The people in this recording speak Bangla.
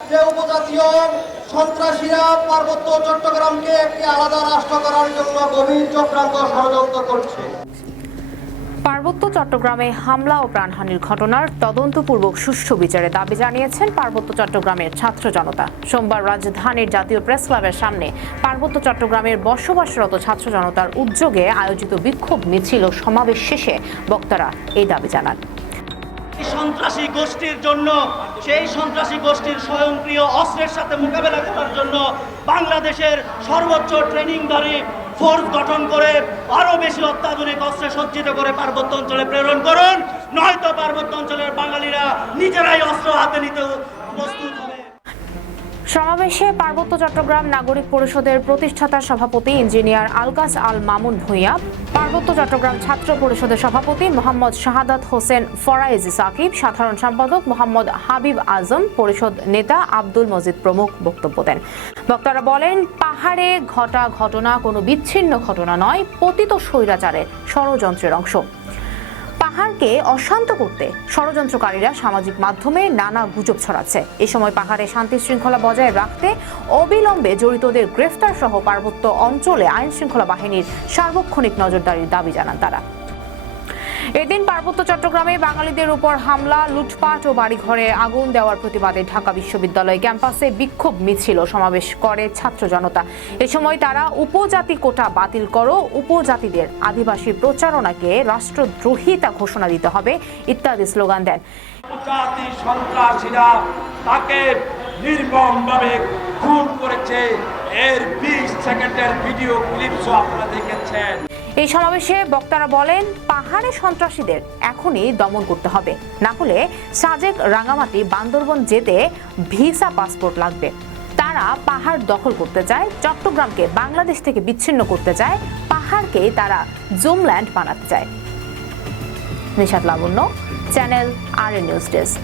যে উপজাতীয় সন্ত্রাসীরা পার্বত্য চট্টগ্রামকে একটি আলাদা রাষ্ট্র করার জন্য গভীর চক্রান্ত ষড়যন্ত্র করছে। পার্বত্য চট্টগ্রামে হামলা ও প্রাণহানির ঘটনার তদন্তপূর্বক সুষ্ঠু বিচারে দাবি জানিয়েছেন পার্বত্য চট্টগ্রামের ছাত্র জনতা। সোমবার রাজধানীর জাতীয় প্রেস ক্লাবের সামনে পার্বত্য চট্টগ্রামের বসবাসরত ছাত্র জনতার উদ্যোগে আয়োজিত বিক্ষোভ মিছিল ও সমাবেশ শেষে বক্তারা এই দাবি জানান। সন্ত্রাসী গোষ্ঠীর জন্য, সেই সন্ত্রাসী গোষ্ঠীর স্বয়ংক্রিয় অস্ত্রের সাথে মোকাবেলা করার জন্য বাংলাদেশের সর্বোচ্চ ট্রেনিংধারী ফোর্স গঠন করে আরও বেশি অত্যাধুনিক অস্ত্রে সজ্জিত করে পার্বত্য অঞ্চলে প্রেরণ করুন। নয়তো পার্বত্য অঞ্চলের বাঙালিরা নিজেরাই অস্ত্র হাতে নিতে প্রস্তুত হবে। সমাবেশে পার্বত্য চট্টগ্রাম নাগরিক পরিষদের প্রতিষ্ঠাতা সভাপতি ইঞ্জিনিয়ার আলকাস আল মামুন ভূঁইয়া, পার্বত্য চট্টগ্রাম ছাত্র পরিষদের সভাপতি মোহাম্মদ শাহাদাত হোসেন ফরাইজ সাকিব, সাধারণ সম্পাদক মোহাম্মদ হাবিব আজম, পরিষদ নেতা আব্দুল মজিদ প্রমুখ বক্তব্য দেন। বক্তারা বলেন, পাহাড়ে ঘটা ঘটনা কোনো বিচ্ছিন্ন ঘটনা নয়, পতিত স্বৈরাচারের ষড়যন্ত্রের অংশ। পাহাড়কে অশান্ত করতে ষড়যন্ত্রকারীরা সামাজিক মাধ্যমে নানা গুজব ছড়াচ্ছে। এ সময় পাহাড়ে শান্তি শৃঙ্খলা বজায় রাখতে অবিলম্বে জড়িতদের গ্রেফতার সহ পার্বত্য অঞ্চলে আইন শৃঙ্খলা বাহিনীর সার্বক্ষণিক নজরদারির দাবি জানান তারা। এদিন পার্বত্য চট্টগ্রামে বাঙালিদের উপর হামলা, লুটপাট ও বাড়িঘরে আগুন দেওয়ার প্রতিবাদে ঢাকা বিশ্ববিদ্যালয় ক্যাম্পাসে বিক্ষোভ মিছিল সমাবেশ করে ছাত্র জনতা। এ সময় তারা উপজাতি কোটা বাতিল করো, উপজাতিদের আদিবাসী প্রচারণাকে রাষ্ট্রদ্রোহিতা ঘোষণা দিতে হবে, ইত্যাদি স্লোগান দেন। তাকে নির্মমভাবে খুন করেছে। এর বিশ সেকেন্ডের ভিডিও আপনারা দেখেছেন। এই সমাবেশে বক্তারা বলেন, পাহাড়ে সন্ত্রাসীদের এখনই দমন করতে হবে। না হলে সাজেক রাঙামাটি বান্দরবন যেতে ভিসা পাসপোর্ট লাগবে। তারা পাহাড় দখল করতে চায়, চট্টগ্রামকে বাংলাদেশ থেকে বিচ্ছিন্ন করতে চায়, পাহাড়কে তারা জুমল্যান্ড বানাতে চায়। নিশাদ লাবণ্য, চ্যানেল আর এ নিউজ ডেস্ক।